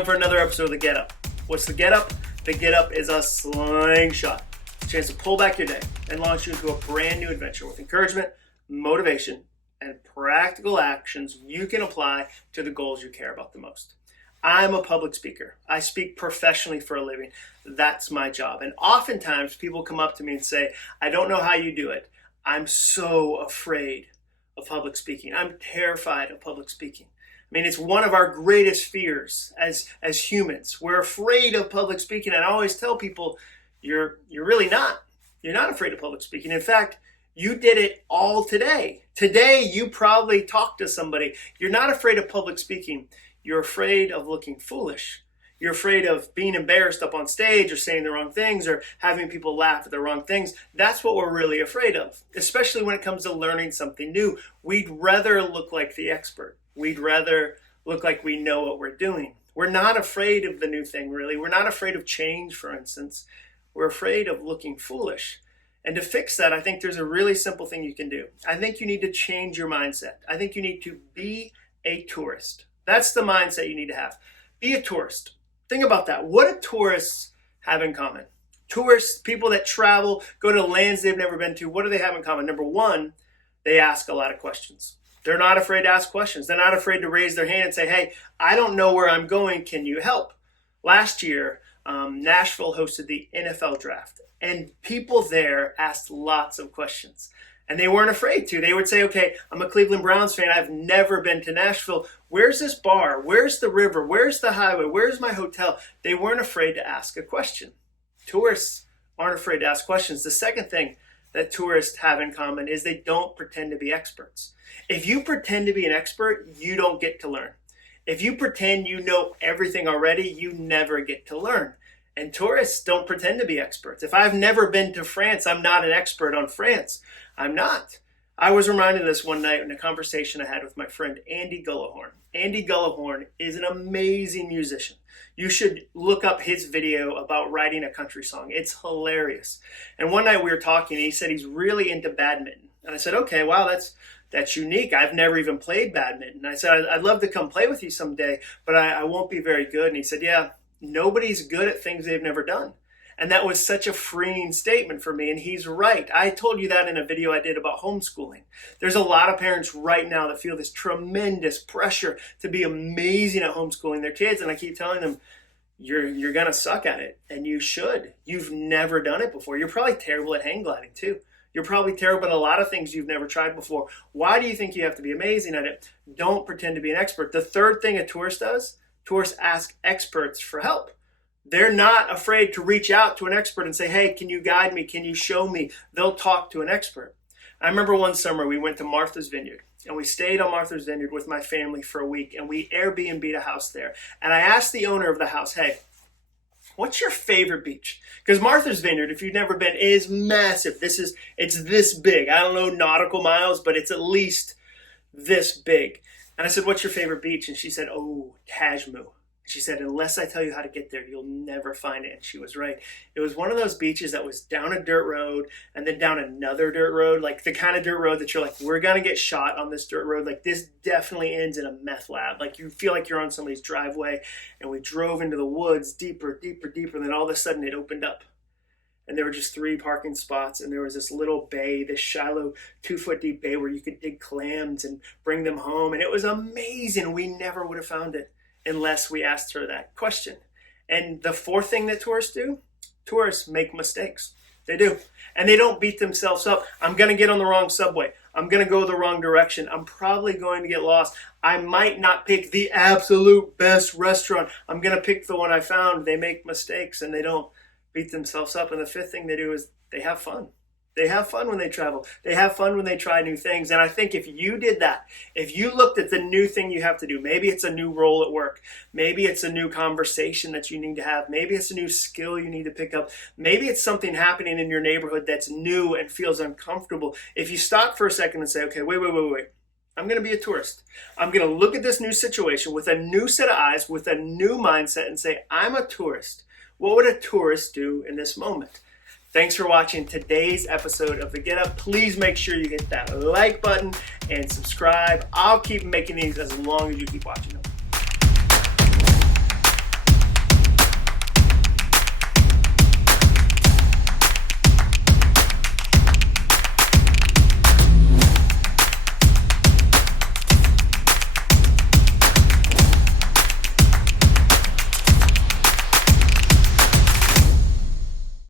time for another episode of The Get Up. What's The Get Up? The Get Up is a slingshot. It's a chance to pull back your day and launch you into a brand new adventure with encouragement, motivation, and practical actions you can apply to the goals you care about the most. I'm a public speaker. I speak professionally for a living. That's my job. And oftentimes people come up to me and say, I don't know how you do it. I'm so afraid of public speaking. I'm terrified of public speaking. I mean, it's one of our greatest fears as humans. We're afraid of public speaking. And I always tell people, you're really not. You're not afraid of public speaking. In fact, you did it all today. Today, you probably talked to somebody. You're not afraid of public speaking. You're afraid of looking foolish. You're afraid of being embarrassed up on stage or saying the wrong things or having people laugh at the wrong things. That's what we're really afraid of, especially when it comes to learning something new. We'd rather look like the expert. We'd rather look like we know what we're doing. We're not afraid of the new thing, really. We're not afraid of change, for instance. We're afraid of looking foolish. And to fix that, I think there's a really simple thing you can do. I think you need to change your mindset. I think you need to be a tourist. That's the mindset you need to have. Be a tourist. Think about that. What do tourists have in common? Tourists, people that travel, go to lands they've never been to, what do they have in common? Number one, they ask a lot of questions. They're not afraid to ask questions. They're not afraid to raise their hand and say, hey, I don't know where I'm going. Can you help? Last year, Nashville hosted the NFL draft, and people there asked lots of questions. And they weren't afraid to. They would say, okay, I'm a Cleveland Browns fan. I've never been to Nashville. Where's this bar? Where's the river? Where's the highway? Where's my hotel? They weren't afraid to ask a question. Tourists aren't afraid to ask questions. The second thing that tourists have in common is they don't pretend to be experts. If you pretend to be an expert, you don't get to learn. If you pretend you know everything already, you never get to learn. And tourists don't pretend to be experts. If I've never been to France, I'm not an expert on France. I'm not. I was reminded of this one night in a conversation I had with my friend Andy Gullahorn. Andy Gullahorn is an amazing musician. You should look up his video about writing a country song. It's hilarious. And one night we were talking and he said he's really into badminton. And I said, okay, wow, that's unique. I've never even played badminton. I said, I'd love to come play with you someday, but I won't be very good. And he said, yeah, nobody's good at things they've never done. And that was such a freeing statement for me. And he's right. I told you that in a video I did about homeschooling. There's a lot of parents right now that feel this tremendous pressure to be amazing at homeschooling their kids. And I keep telling them, you're going to suck at it. And you should. You've never done it before. You're probably terrible at hang gliding too. You're probably terrible at a lot of things you've never tried before. Why do you think you have to be amazing at it? Don't pretend to be an expert. The third thing a tourist does, tourists ask experts for help. They're not afraid to reach out to an expert and say, hey, can you guide me? Can you show me? They'll talk to an expert. I remember one summer we went to Martha's Vineyard and we stayed on Martha's Vineyard with my family for a week and we Airbnb'd a house there. And I asked the owner of the house, hey, what's your favorite beach? Because Martha's Vineyard, if you've never been, is massive. It's this big. I don't know nautical miles, but it's at least this big. And I said, what's your favorite beach? And she said, oh, Tajmu. She said, unless I tell you how to get there, you'll never find it. And she was right. It was one of those beaches that was down a dirt road and then down another dirt road, like the kind of dirt road that you're like, we're going to get shot on this dirt road. Like this definitely ends in a meth lab. Like you feel like you're on somebody's driveway. And we drove into the woods deeper, deeper, deeper. And then all of a sudden it opened up. And there were just 3 parking spots. And there was this little bay, this shallow 2-foot deep bay where you could dig clams and bring them home. And it was amazing. We never would have found it unless we asked her that question. And the fourth thing that tourists do, tourists make mistakes. They do. And they don't beat themselves up. I'm going to get on the wrong subway. I'm going to go the wrong direction. I'm probably going to get lost. I might not pick the absolute best restaurant. I'm going to pick the one I found. They make mistakes and they don't beat themselves up. And the fifth thing they do is they have fun. They have fun when they travel. They have fun when they try new things. And I think if you did that, if you looked at the new thing you have to do, maybe it's a new role at work, maybe it's a new conversation that you need to have, maybe it's a new skill you need to pick up, maybe it's something happening in your neighborhood that's new and feels uncomfortable. If you stop for a second and say, okay, wait. I'm going to be a tourist. I'm going to look at this new situation with a new set of eyes, with a new mindset and say, I'm a tourist. What would a tourist do in this moment? Thanks for watching today's episode of The Get Up. Please make sure you hit that like button and subscribe. I'll keep making these as long as you keep watching them.